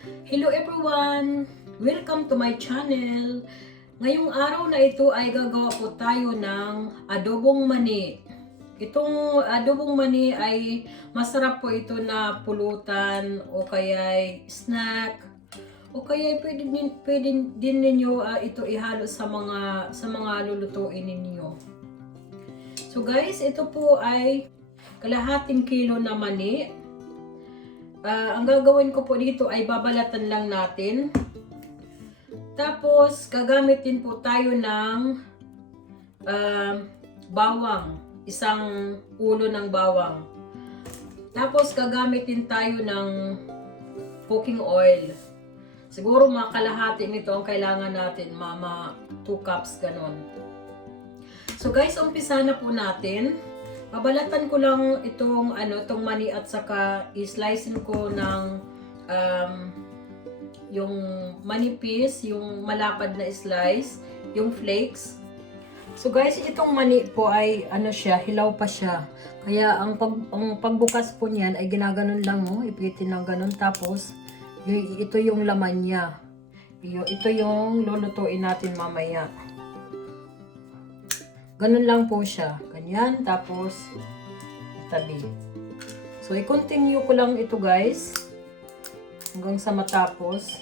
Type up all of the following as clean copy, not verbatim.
Hello everyone! Welcome to my channel! Ngayong araw na ito ay gagawa po tayo ng adobong mani. Itong adobong mani ay masarap po ito na pulutan o kaya snack o kaya pwede din ninyo ito ihalo sa mga lulutuin ninyo. So guys, ito po ay kalahating kilo na mani. Ang gagawin ko po dito ay babalatan lang natin. Tapos, gagamitin po tayo ng bawang. Isang ulo ng bawang. Tapos, gagamitin tayo ng cooking oil. Siguro mga kalahati nito ang kailangan natin. 2 cups ganon. So guys, umpisa na po natin. Babalatan ko lang itong mani at saka i-slicein ko ng yung manipis, yung malapad na slice, yung flakes. So guys, itong mani po ay hilaw pa siya. Kaya ang pagbukas po niyan ay ginaganon lang ipitin ng ganon, tapos ito yung laman niya. Ito yung lulutuin natin mamaya. Ganun lang po siya. Ganyan. Tapos, itabi. So, i-continue ko lang ito guys. Hanggang sa matapos.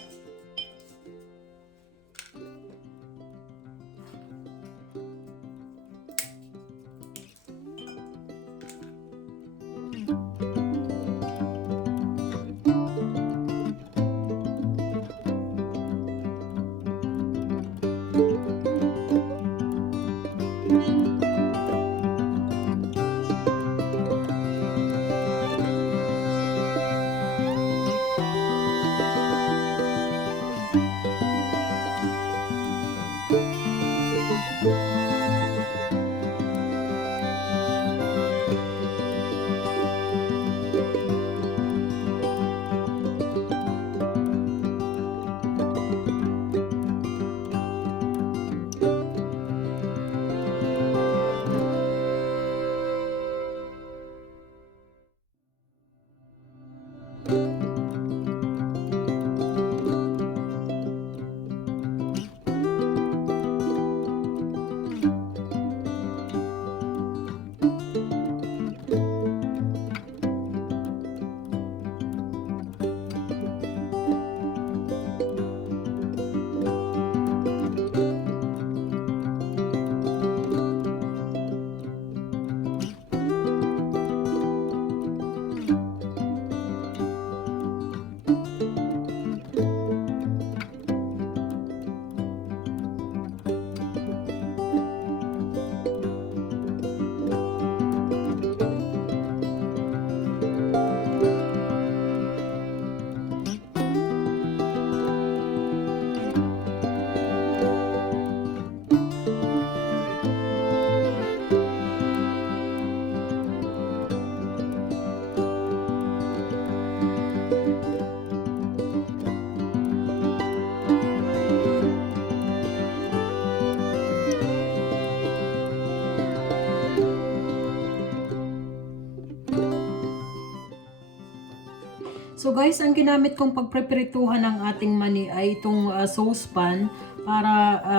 So guys, ang ginamit kong pagpreprituhan ng ating mani ay itong saucepan para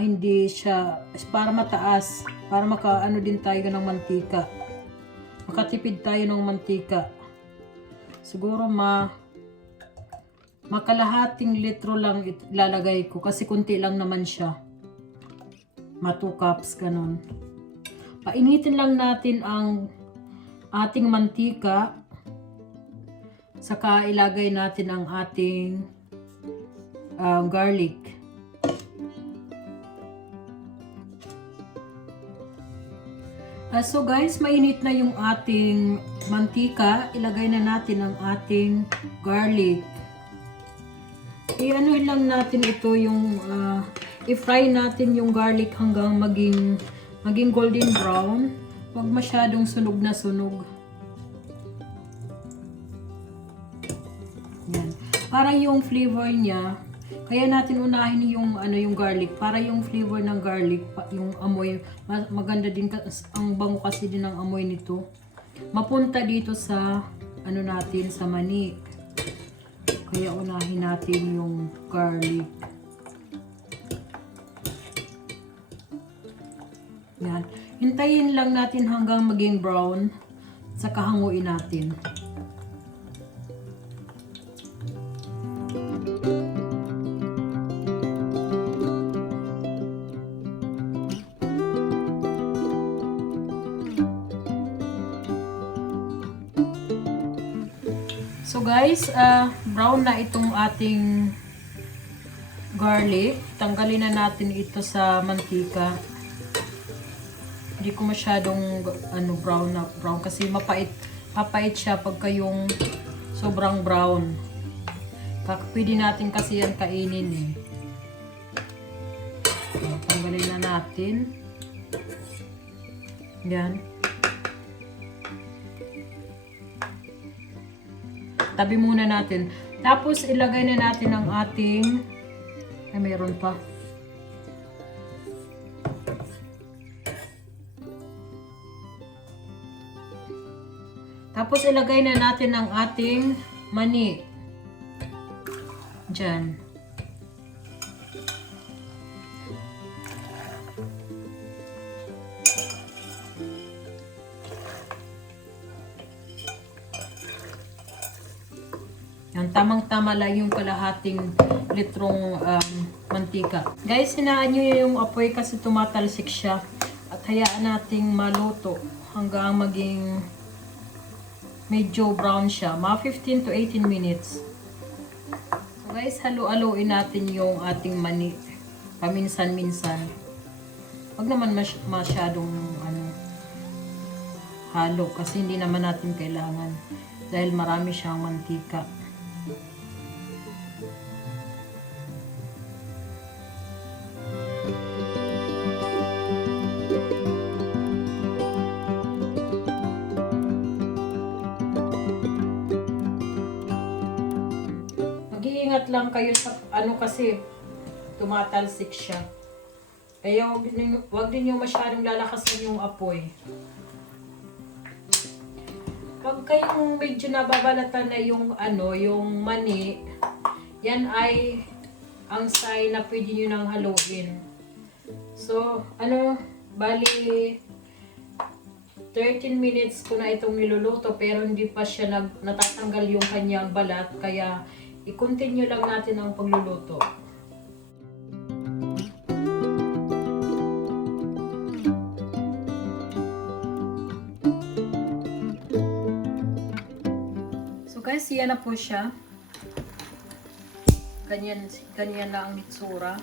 hindi siya, para mataas, para makaano din tayo ng mantika. Makatipid tayo ng mantika. Siguro makalahating litro lang ilalagay ko kasi kunti lang naman siya. 2 cups ganun. Painitin lang natin ang ating mantika. Saka ilagay natin ang ating garlic. So guys, mainit na yung ating mantika. Ilagay na natin ang ating garlic. I-ano lang natin ito yung i-fry natin yung garlic hanggang maging golden brown. Huwag masyadong sunog na sunog. Yan. Para yung flavor niya, kaya natin unahin yung garlic para yung flavor ng garlic, yung amoy, maganda din ang bango kasi din ng amoy nito. Mapunta dito sa natin sa mani. Kaya unahin natin yung garlic. Yan. Hintayin lang natin hanggang maging brown. Saka hanguin natin. So guys, brown na itong ating garlic. Tanggalin na natin ito sa mantika. Hindi ko masyadong brown kasi mapait siya pagka yung sobrang brown. Pwede natin kasi yan kainin eh. So, tanggalin na natin. Yan. Tabi muna natin. Tapos ilagay na natin ang ating meron pa. Tapos ilagay na natin ang ating mani. Diyan. Yan, tamang-tama lang yung kalahating litrong mantika. Guys, hinaan nyo yung apoy kasi tumatalsik siya. At hayaan nating maluto hanggang maging medyo brown siya. Mga 15 to 18 minutes. So guys, halu-haluin natin yung ating mani. Paminsan-minsan. Huwag naman masyadong halo kasi hindi naman natin kailangan. Dahil marami siyang mantika. Mag-iingat lang kayo sa kasi tumatalsik siya. Kaya wag din yung masyadong lalakasan yung apoy. Pag kayong medyo nababalatan na yung yung mani, yan ay ang sign na pwede nyo nang haluin. So, bali 13 minutes ko na itong niluluto pero hindi pa siya natatanggal yung kanyang balat. Kaya, i-continue lang natin ang pagluluto. So guys, yan na po siya. Ganyan na ang itsura.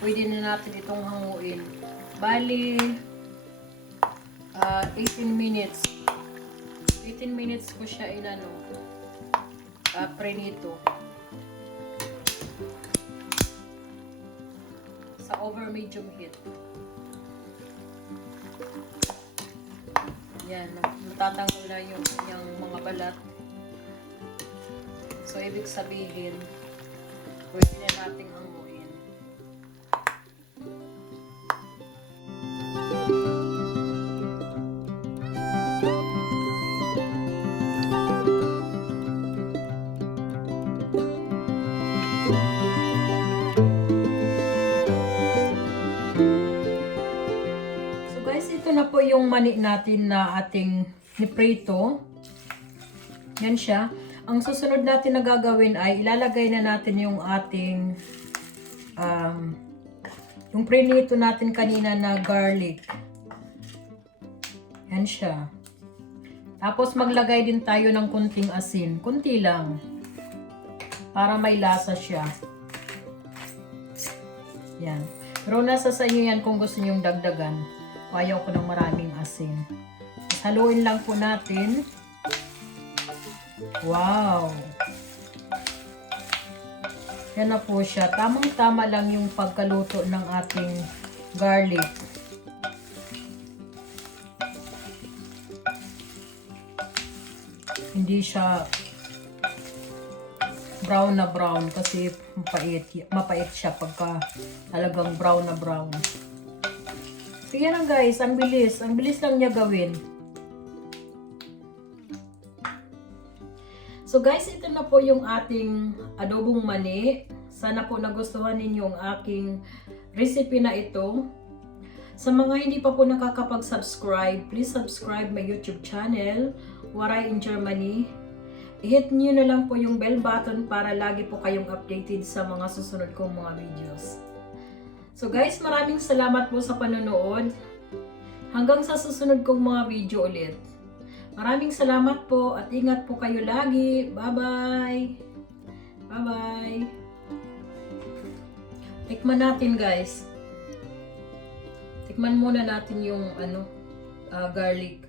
Pwede na natin itong hanguin. Bali, 18 minutes. 18 minutes ko siya prenito. Sa over medium heat. Yan, natatanggal na yung mga balat. So, ibig sabihin, pwede na natin hanguin. So guys, ito na po yung mani natin na ating niprito. Yan siya. Ang susunod natin na gagawin ay ilalagay na natin yung ating yung prinito natin kanina na garlic. Yan siya. Tapos maglagay din tayo ng kunting asin. Kunti lang. Para may lasa siya. Yan. Pero nasa sa inyo yan kung gusto nyong dagdagan. Ayaw ko ng maraming asin. Haluin lang po natin. Wow! Yan na po siya. Tamang-tama lang yung pagkaluto ng ating garlic. Hindi siya brown na brown kasi mapait siya pagka talagang brown na brown. So yan lang guys, ang bilis lang niya gawin. So guys, ito na po yung ating adobong mani. Sana po nagustuhan ninyo ang aking recipe na ito. Sa mga hindi pa po nakakapag-subscribe, please subscribe my YouTube channel, Waray in Germany. I-hit nyo na lang po yung bell button para lagi po kayong updated sa mga susunod kong mga videos. So guys, maraming salamat po sa panonood. Hanggang sa susunod kong mga video ulit. Maraming salamat po at ingat po kayo lagi. Bye-bye! Bye-bye! Tikman natin guys. Tikman muna natin yung garlic.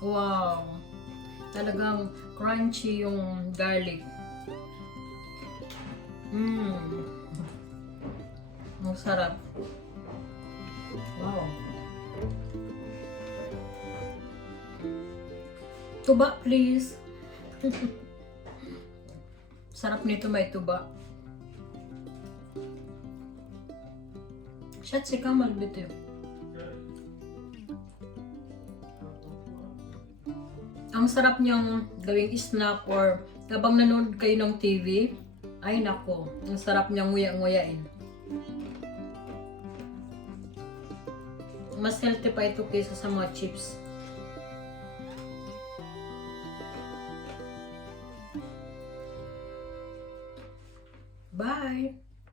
Wow! Talagang crunchy yung garlic. Ang sarap. Wow! Tuba, please. Sarap nito, may tuba. Schatzi, komm mal bitte. Ang sarap niyang gawing snack or habang nanonood kayo ng TV. Ay nako, ang sarap niyang nguya-nguyain. Mas healthy pa ito kaysa sa mga chips. Bye!